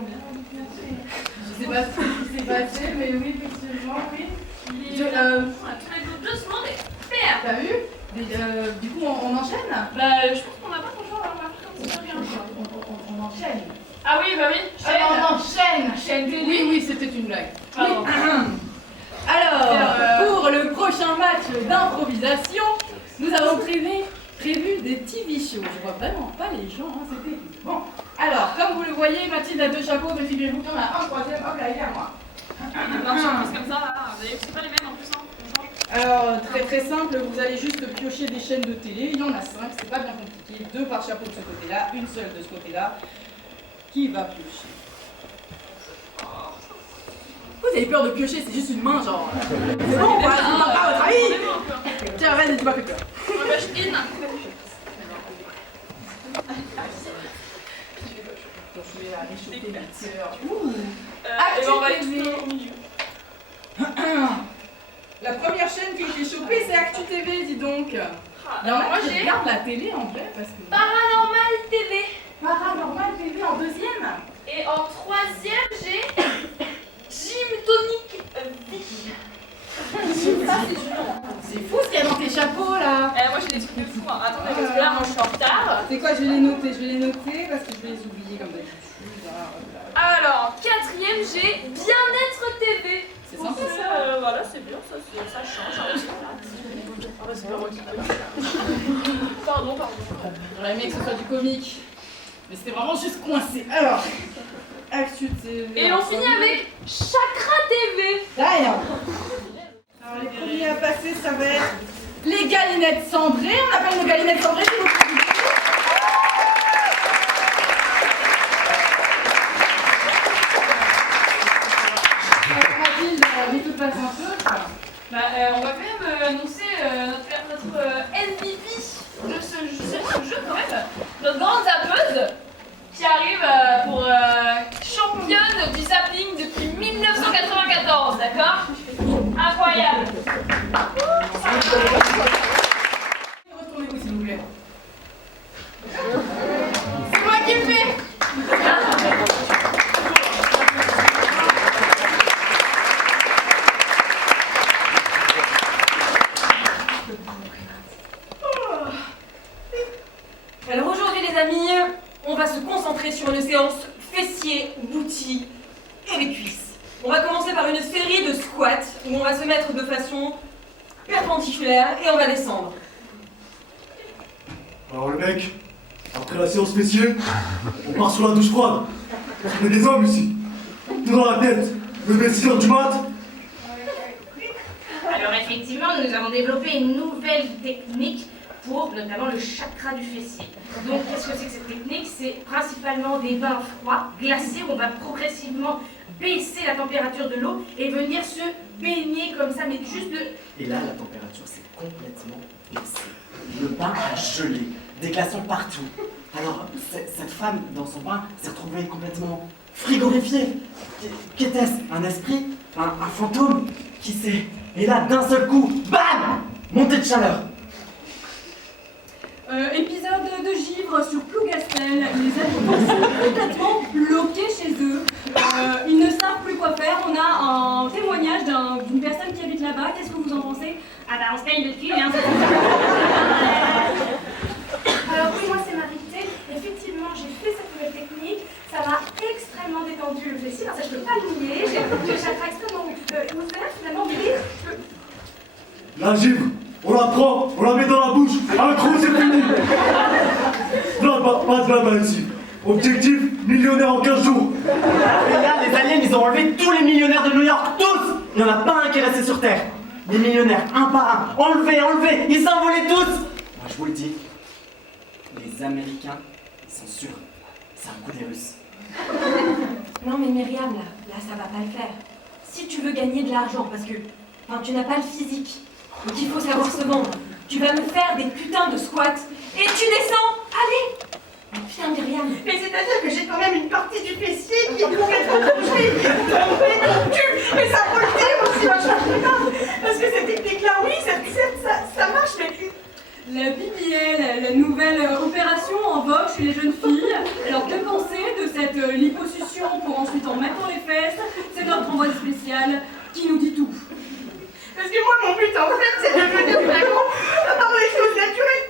Je sais pas ce qui s'est passé, mais oui, effectivement, oui. On a tous les deux 2 secondes et père. T'as vu? Du coup, on enchaîne? Bah, je pense qu'on n'a pas toujours remarqué comme ça rien. On enchaîne. Ah oui, bah oui. On enchaîne. Chaîne télé. Oui, oui, c'était une blague. Pardon. Alors, pour le prochain match d'improvisation, nous avons prévu des TV shows. Je vois vraiment pas les gens, hein, c'était bon. Alors, comme vous le voyez, Mathilde a 2 chapeaux, mais figurez-vous qu'il y en a un troisième. Hop là, il est à moi. Non, surprise comme ça, là. C'est pas les mêmes en plus, hein. Alors, très simple, vous allez juste piocher des chaînes de télé. Il y en a 5, c'est pas bien compliqué. 2 par chapeau de ce côté-là, une seule de ce côté-là. Qui va piocher? Vous avez peur de piocher, c'est juste une main, genre. C'est bon, on va pas votre avis. Tiens, vas-y, tu m'as fait peur. On va in. Je vais aller choper la sœur. Et ben on va être tout au milieu. La première chaîne qui été chopée, c'est Actu TV, dis donc. Il y en a qui regardent la télé en vrai parce que. Paranormal TV. Paranormal TV en deuxième. Et en 3e, j'ai Gym Tonic Vie. C'est fou ce qu'il y a dans tes chapeaux là. Moi j'ai des trucs de fou. Hein. Attendez, parce que là, moi je suis en retard. C'est quoi, je vais les noter parce que je vais les oublier comme d'habitude. Alors, 4e, j'ai Bien-être TV. C'est sympa ça. Voilà, c'est bien, ça change. Pardon. J'aurais aimé que ce soit du comique. Mais c'était vraiment juste coincé. Alors, Actu TV. Et on finit avec Chakra TV. D'ailleurs. Alors les premiers à passer, ça va être les galinettes cendrées. On appelle nos galinettes cendrées, s'il vous plaît. Mathilde, de toute façon, On va quand même annoncer notre MVP de ce jeu quand même. Notre grande zappeuse qui arrive pour championne du zapping depuis 1994, d'accord? Incroyable. Retournez-vous, s'il vous plaît. C'est moi qui le fais. Alors aujourd'hui les amis, on va se concentrer sur une séance fessiers, boutis et les cuisses. On va commencer par une série de squats où on va se mettre de façon perpendiculaire et on va descendre. Alors le mec, après la séance fessier, on part sur la douche froide. On est des hommes ici. Tout dans la tête, lever 6h du mat. Alors effectivement, nous avons développé une nouvelle technique pour notamment le chakra du fessier. Donc qu'est-ce que c'est que cette technique? C'est principalement des bains froids, glacés, où on va progressivement baisser la température de l'eau et venir se baigner comme ça, mais juste de... Et là, la température s'est complètement baissée. Le bain a gelé, des glaçons partout. Alors, cette femme, dans son bain, s'est retrouvée complètement frigorifiée. Qu'était-ce? Un esprit? Un fantôme? Qui sait? Et là, d'un seul coup, bam! Montée de chaleur. Épisode de givre sur Plougastel. Les habitants sont complètement bloqués chez eux. Ils ne savent plus quoi faire. On a un témoignage d'une personne qui habite là-bas. Qu'est-ce que vous en pensez? Ah bah on se paye le cul, hein. Alors oui, moi c'est Marité. Effectivement, j'ai fait cette nouvelle technique. Ça m'a extrêmement détendu le fessier. Alors ça, je peux pas le nier. J'ai le chakra extrêmement ouvert, finalement, mais La givre, on la prend, on la met dans la bouche. Un trou, c'est fini. Pas de blabla ici. Objectif, millionnaire en 15 jours. Et là, les aliens, ils ont enlevé tous les millionnaires de New York, tous! Il n'y en a pas un qui est resté sur Terre. Les millionnaires, un par un, enlevés, ils s'envolaient tous! Moi, je vous le dis, les Américains, ils sont sûrs. C'est un coup des Russes. Non mais Myriam, là ça va pas le faire. Si tu veux gagner de l'argent, parce que tu n'as pas le physique, donc il faut savoir se vendre. Tu vas me faire des putains de squats et tu descends. Allez! Putain Myriam. Mais c'est-à-dire que j'ai quand même une partie du fessier qui est complètement bougée. Mon cul. Mais ça faut le dire aussi, machin. Parce que cette technique-là, oui, ça marche, mais La BBL, la nouvelle opération en vogue chez les jeunes filles. Alors que penser de cette liposuction pour ensuite en mettre dans les fesses? C'est notre envoyé spécial qui nous dit tout. Parce que moi, mon but, en fait, c'est de devenir vraiment dans les choses naturelles.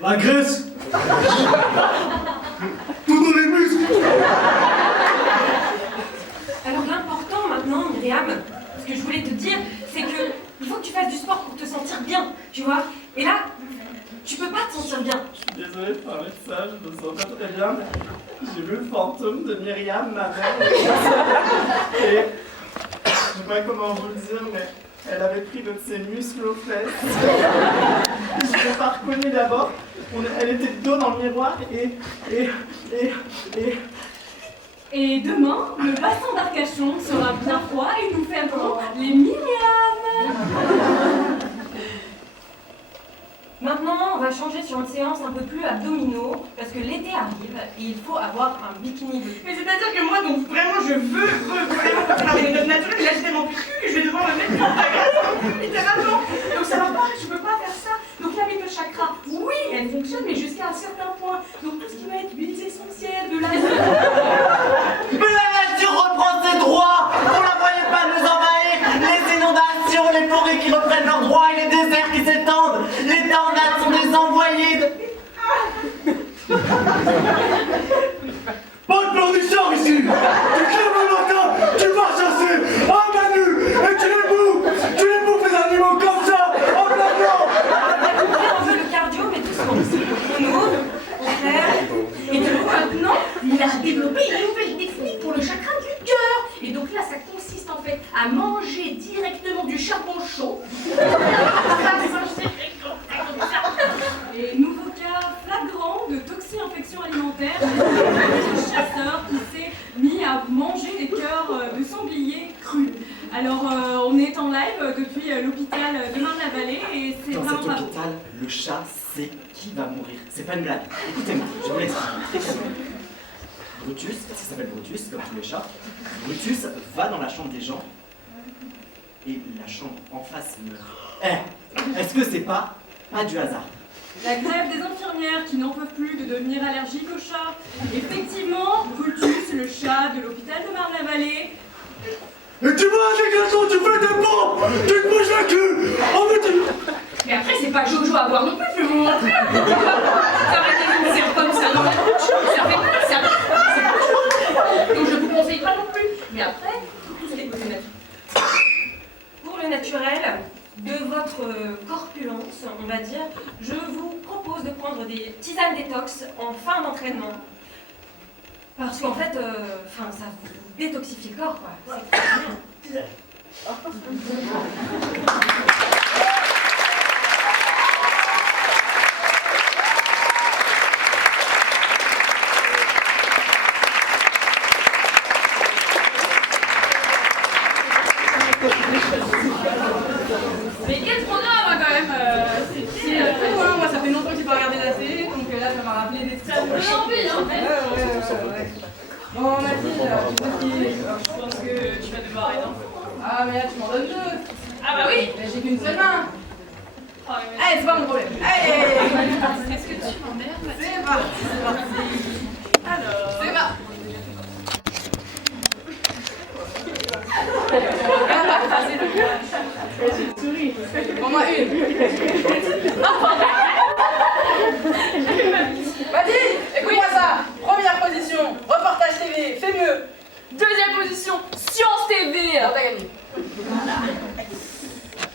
La graisse. Tout dans les muscles. Alors l'important maintenant, Myriam, ce que je voulais te dire, c'est que il faut que tu fasses du sport pour te sentir bien, tu vois. Et là, tu peux pas te sentir bien. Je suis désolé de parler de ça, je me sens pas très bien, mais j'ai vu le fantôme de Myriam, ma mère. Et je sais pas comment vous le dire, mais elle avait pris de ses muscles aux fesses. Je l'ai pas reconnue d'abord. Elle était de dos dans le miroir Et demain, le bassin d'Arcachon sera bien froid et nous ferons les Myriam. Maintenant, on va changer sur une séance un peu plus abdominaux, parce que l'été arrive et il faut avoir un bikini bleu. Mais c'est-à-dire que moi, donc vraiment, je veux vraiment faire des méthodes naturelles, mais là, j'ai tellement plus de cul que je vais devoir me mettre dans la graisse, littéralement. Donc ça va pas, je peux pas faire ça. Donc la méthode chakra, oui, elle fonctionne, mais jusqu'à un certain point. Donc tout ce qui va être huiles essentielles, de la... Mais la nature reprend ses droits. Vous la voyez pas nous envahir. Les inondations, les forêts qui reprennent leurs droits et les déserts qui s'étendent. Les tornades sont des envoyés de... Pas de pleurnichard ici. Tu crèves le matin, tu vas chasser à main nue et tu les bouffes les animaux comme ça, en plein blanc. On veut le cardio, mais doucement. On ouvre, on serre. Et du coup, maintenant, il a développé une nouvelle technique pour le chakra du cœur. Et donc là, ça consiste en fait à manger directement du charbon chaud. Et nouveau cas flagrant de toxi-infection alimentaire, un chasseur qui s'est mis à manger des cœurs de sanglier crus. Alors on est en live depuis l'hôpital de Marne-la-Vallée et c'est Dans vraiment cet pas hôpital, le chat sait qui va mourir. C'est pas une blague. Écoutez-moi, je vous l'explique. Brutus, parce qu'il s'appelle Brutus, comme tous les chats, Brutus va dans la chambre des gens et la chambre en face meurt. Est-ce que c'est pas du hasard? la grève des infirmières qui n'en peuvent plus de devenir allergiques aux chats. Effectivement, Brutus, le chat de l'hôpital de Marne-la-Vallée. Et tu vois, les garçons, tu fais des pompes, tu te bouges la queue. Oh, mais tu... Mais après, c'est pas Jojo à voir non plus, je vais vous montrer. Arrêtez de me faire comme ça, non, ça fait mal, ça. C'est pas Jojo. Donc je vous conseille pas non plus. Mais après, tout ce qui est côté naturel. Pour le naturel de votre corpulence, on va dire, je vous propose de prendre des tisanes détox en fin d'entraînement. Parce qu'en fait, ça vous détoxifie le corps, quoi. C'est très bien. Mais quel programme quand même C'est fou, hein, moi ça fait longtemps que j'ai pas regardé la télé, donc là ça m'a rappelé des trucs. Ça me donne envie, hein. Ouais. Bon, Mathilde, tu sais qui est. Je pense que tu vas devoir être enfant. Ah, mais là tu m'en donnes deux. Ah bah oui. Mais j'ai qu'une seule main. Oh, mais... Allez, c'est pas mon problème. Allez. Est-ce que tu m'emmerdes? C'est parti. Alors... C'est parti. J'ai souris. Prends-moi une. Vas-y, écoute-moi ça. Première position, reportage TV, fais mieux. Deuxième position, Science TV. Alors t'as gagné.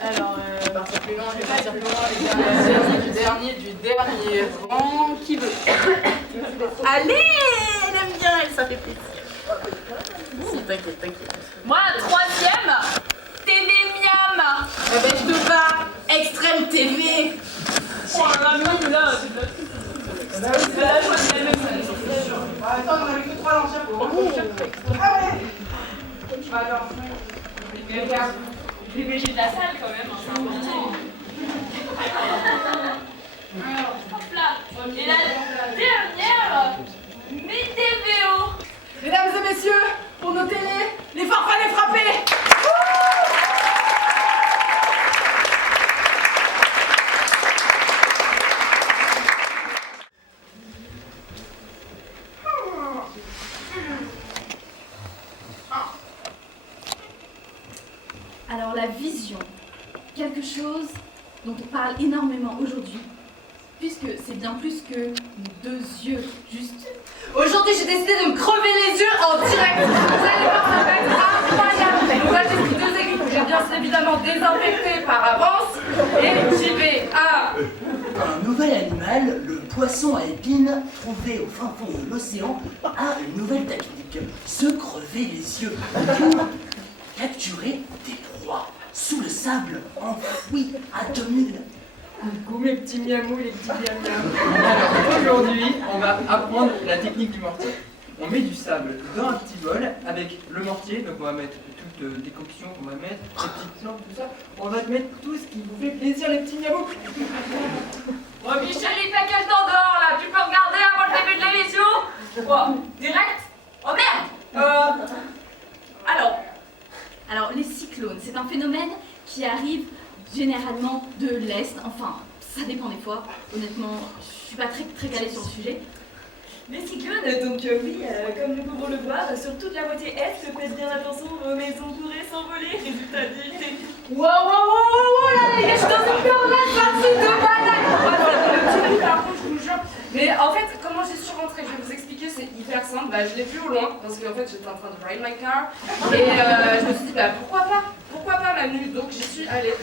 Alors, Partir plus loin, je vais partir plus loin. Du dernier rang. Qui veut? Allez, elle aime bien, ça fait plaisir. Si, t'inquiète. moi, troisième, TV Miam. Eh ben, je te bats. Extrême TV. Oh la mine là, c'est de la joie de la même. Attends, on avait que 3 lancières. Ah ouais. Alors, regarde. Les BG de la salle quand même, hein, c'est important. Alors, hop là. Et la dernière, météo. Mesdames et messieurs, pour nos télés, les forfaits les frappés. chose dont on parle énormément aujourd'hui, puisque c'est bien plus que nos deux yeux, juste. Aujourd'hui, j'ai décidé de me crever les yeux en direct. Vous allez voir, ça va être incroyable. Donc là, j'ai pris 2 aiguilles que j'ai bien évidemment désinfectées par avance. Et j'y vais à... Un nouvel animal, le poisson à épines, trouvé au fin fond de l'océan, a une nouvelle technique. Se crever les yeux pour capturer des proies sous le sable enfoui à 2000. Coucou mes petits miamous, les petits miam. Alors aujourd'hui, on va apprendre la technique du mortier. On met du sable dans un petit bol avec le mortier, donc on va mettre toute décoction qu'on va mettre, les petites plantes, tout ça. On va mettre tout ce qui vous fait plaisir les petits miamous. Oh Michel, il fait quel temps dehors là? Tu peux regarder avant le début de l'émission? Quoi? Direct? Oh merde! Alors, les cyclones, c'est un phénomène qui arrive généralement de l'Est, enfin, ça dépend des fois. Honnêtement, je suis pas très calée sur le sujet. Les cyclones, donc oui, comme nous pouvons le voir, sur toute la moitié est, faites bien attention, vos maisons pourraient s'envoler, résultat direct. Wow, là, les gars, je suis dans une tornade partie de malade. Le petit coup, par contre, je vous jure. Mais en fait, comment j'y suis rentrée, je vais vous expliquer, c'est hyper simple. Bah, je l'ai vu au loin, parce qu'en fait, j'étais en train de ride my car. Et je me suis dit, bah, pourquoi pas Manu, donc j'y suis allée.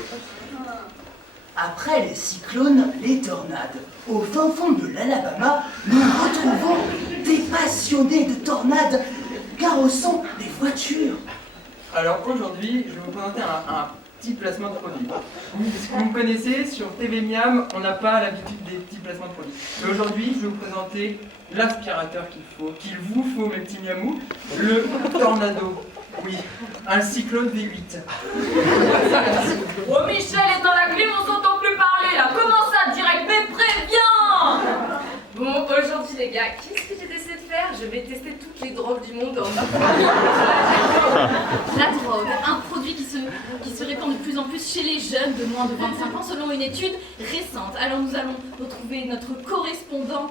Après les cyclones, les tornades, au fin fond de l'Alabama, nous retrouvons des passionnés de tornades, carrossant des voitures. Alors aujourd'hui, je vais vous présenter un petit placement de produit. Vous me connaissez, sur TV Miam, on n'a pas l'habitude des petits placements de produits. Mais aujourd'hui, je vais vous présenter l'aspirateur qu'il vous faut mes petits miamous, le Tornado. Oui, un cyclone V8. Oh Michel est dans la clim, on s'entend plus parler là. Comment ça, direct? Mais préviens! Bon, aujourd'hui les gars, qu'est-ce que j'ai décidé de faire? Je vais tester toutes les drogues du monde. La drogue, un produit qui se répand de plus en plus chez les jeunes de moins de 25 ans selon une étude récente. Alors nous allons retrouver notre correspondant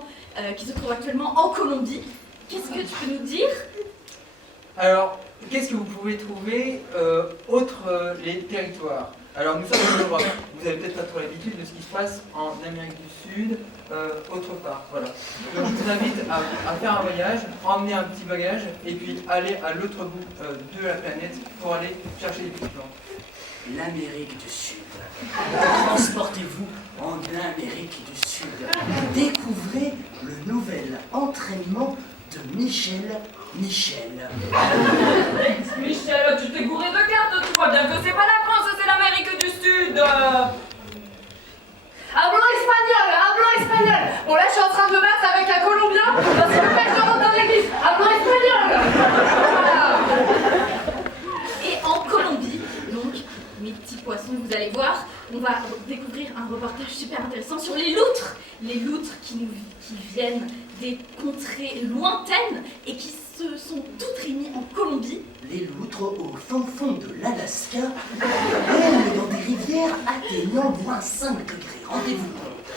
qui se trouve actuellement en Colombie. Qu'est-ce que tu peux nous dire? Alors, qu'est-ce que vous pouvez trouver autre les territoires? Alors nous sommes en Europe, vous avez peut-être pas trop l'habitude de ce qui se passe en Amérique du Sud, autre part, voilà. Donc je vous invite à faire un voyage, emmener un petit bagage et puis aller à l'autre bout de la planète pour aller chercher des petites plantes. L'Amérique du Sud. Transportez-vous en Amérique du Sud. Découvrez le nouvel entraînement de Michel. Michel, tu t'es gouré de cartes, tu vois bien que c'est pas la France, c'est l'Amérique du Sud. Hablo espagnol. Bon là, je suis en train de me battre avec un Colombien. Parce que je rentre dans l'église. Hablo espagnol. Et en Colombie, donc, mes petits poissons, vous allez voir, on va découvrir un reportage super intéressant sur les loutres. Les loutres qui viennent des contrées lointaines et qui se sont toutes réunies en Colombie. Les loutres au fin fond de l'Alaska baignent dans des rivières atteignant -5 degrés. Rendez-vous compte.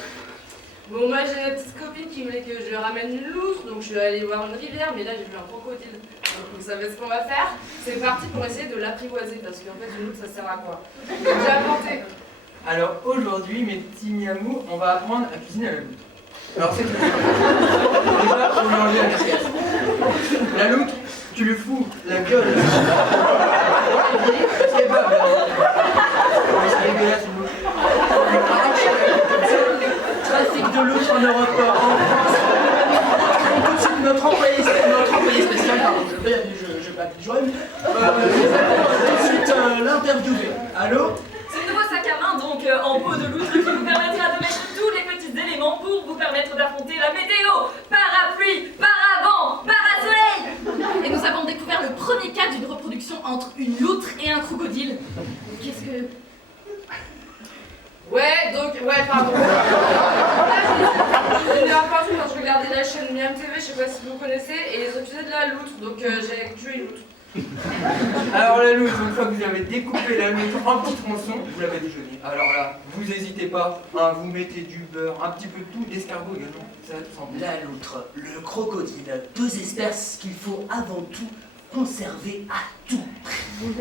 Bon, moi j'ai une petite copine qui voulait que je ramène une loutre, donc je suis allée voir une rivière, mais là j'ai vu un crocodile. Donc vous savez ce qu'on va faire? C'est parti pour essayer de l'apprivoiser, parce qu'en fait une loutre ça sert à quoi? J'ai inventé. Alors aujourd'hui, mes petits miamous, on va apprendre à cuisiner la loutre. Alors c'est tout. Déjà, on va enlever la carcasse. La loutre, tu lui fous la gueule. C'est pas bien. C'est dégueulasse une loutre. Trafic de loutre en Europe. Tout de suite notre employé spécial, pardon, je vais pas plus jeune. Tout de suite l'interviewer. Allô? C'est le nouveau sac à main, donc en peau de loutre, qui vous permettra de mettre tous les petits éléments pour vous permettre d'affronter la météo. Parapluie, paravent, parasoleil. Et nous avons découvert le premier cas d'une reproduction entre une loutre et un crocodile. Qu'est-ce que... Pardon. J'ai un partout quand je regardais la chaîne Miam TV, je sais pas si vous connaissez, et les épisodes de la loutre, donc j'ai tué une loutre. Alors la loutre, une fois que vous avez découpé la loutre en petits tronçons, vous l'avez déjeunée. Alors là, vous n'hésitez pas, hein, vous mettez du beurre, un petit peu de tout, d'escargot également, ça sent bien. La loutre, le crocodile, deux espèces qu'il faut avant tout conserver à tout prix.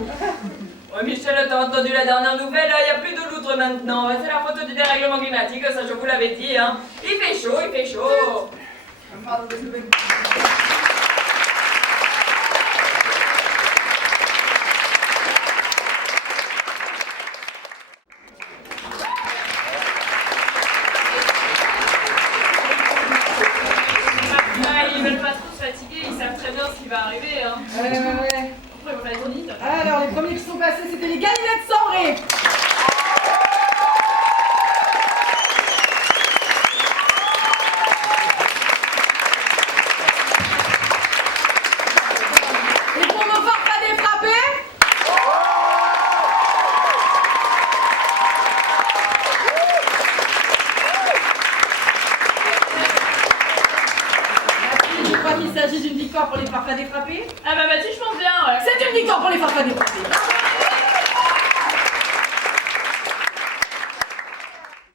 Ouais, Michel, t'as entendu la dernière nouvelle? Il n'y a plus de loutre maintenant. C'est la faute du dérèglement climatique, ça je vous l'avais dit. Hein. Il fait chaud, il fait chaud. Ils veulent pas trop se fatiguer, ils savent très bien ce qui va arriver. Hein. Ouais. Pourquoi ils vont pas être honnêtes? Alors, les premiers qui sont passés, c'était les Galilettes Cendrées. Et pour nos farfadets frappés, je crois qu'il s'agit d'une victoire pour les farfadets frappés. Ah bah Mathilde, je pense bien, ouais. C'est une victoire pour les farfadets frappés.